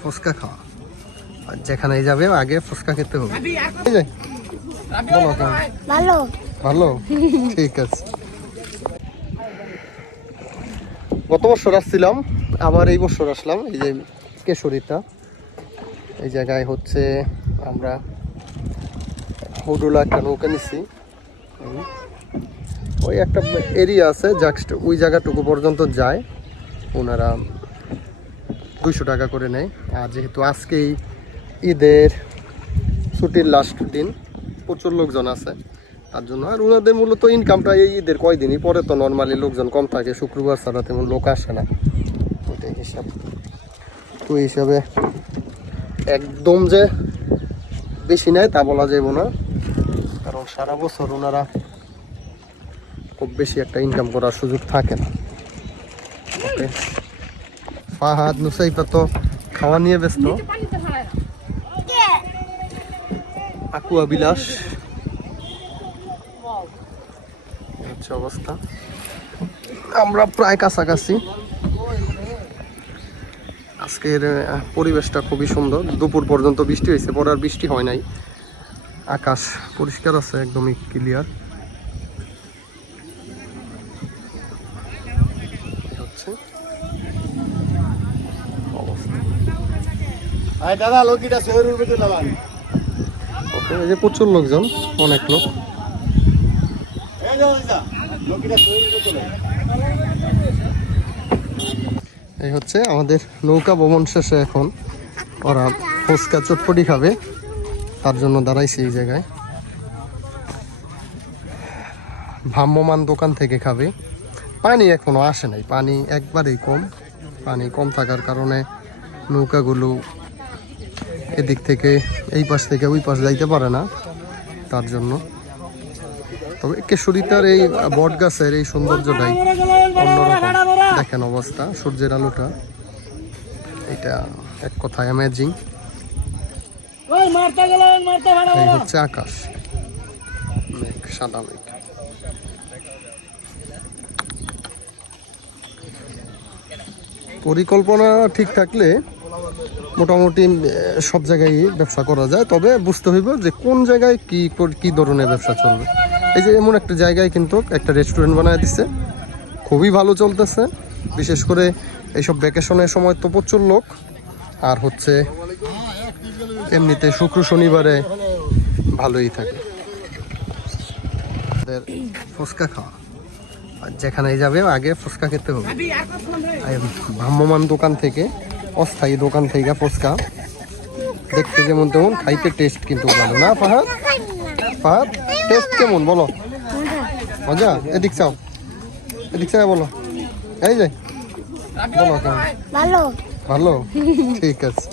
ফুচকা খাওয়া, আর যেখানে যাবে আগে ফুচকা খেতে হবে। ভালো ভালো, ঠিক আছে। গত বছর আসছিলাম, আবার এই বছর আসলাম। এই যে কেশরীটা, এই জায়গায় হচ্ছে আমরা হুডুলা একটা নৌকা নিচ্ছি। ওই একটা এরিয়া আছে, জাস্ট ওই জায়গাটুকু পর্যন্ত যায়, ওনারা 200 টাকা করে নেয়। আর যেহেতু আজকেই ঈদের ছুটির লাস্ট দিন, প্রচুর লোকজন আছে তার জন্য। আর ওনাদের মূলত ইনকামটা এই ঈদের কয়দিনই, পরে তো নর্মালি লোকজন কম থাকে, শুক্রবার ছাড়া তেমন লোক আসে না, ওইটাই হিসাব। তো এই হিসাবে একদম যে বেশি নেয় তা বলা যাবে না, কারণ সারা বছর ওনারা খুব বেশি একটা ইনকাম করার সুযোগ থাকে না। ওকে, ফাহাদ নুসাইফা তো খাওয়া নিয়ে ব্যস্ত। আকুয়া বিলাস হচ্ছে অবস্থা। আমরা প্রায় কাছাকাছি। আজকের পরিবেশটা খুবই সুন্দর। দুপুর পর্যন্ত বৃষ্টি হয়েছে, পরে আর বৃষ্টি হয় নাই। আকাশ পরিষ্কার আছে, একদমই ক্লিয়ার হচ্ছে অবস্থা। ওকে, এই যে প্রচুর লোকজন, অনেক লোক। এই হচ্ছে আমাদের নৌকা ভ্রমণ শেষে এখন ওরা ফুচকা চটপটি খাবে, তার জন্য দাঁড়াইছে এই জায়গায়। ভ্রাম্যমান দোকান থেকে খাবে। পানি এখনো আসে নাই, পানি একবারেই কম। পানি কম থাকার কারণে নৌকাগুলো এদিক থেকে এই পাশ থেকে ওই পাশ যাইতে পারে না, তার জন্য। তবে কেশরীটার এই বট গাছের এই সৌন্দর্যটাই অন্যরকম। দেখেন অবস্থা, সূর্যের আলোটা, এটা এক কথায় অ্যামেজিং। এই হচ্ছে আকাশ, মেঘ, সাদা মেঘ। পরিকল্পনা ঠিক থাকলে মোটামুটি সব জায়গায় ব্যবসা করা যায়, তবে বুঝতে হইব যে কোন জায়গায় কি ধরনের ব্যবসা চলবে। এই যে এমন একটা জায়গায় কিন্তু একটা রেস্টুরেন্ট বানায় দিচ্ছে, খুবই ভালো চলতেছে। বিশেষ করে এইসব ভ্যাকেশনের সময় তো প্রচুর লোক, আর হচ্ছে এমনিতে শুক্র শনিবারে ভালোই থাকে। ফুচকা খাওয়া, আর যেখানে যাবে আগে ফুচকা খেতে হবে। ভ্রাম্যমান দোকান থেকে, অস্থায়ী দোকান থেকে ফুচকা দেখতে যেমন তেমন, খাইতে টেস্ট কিন্তু ভালো না। ফাহাদ, ফাহাদ টেস্ট কেমন বলো? মজা? এদিক চাও, এদিক চাও বলো। এই যে বলো কেমন? ভালো ভালো, ঠিক আছে।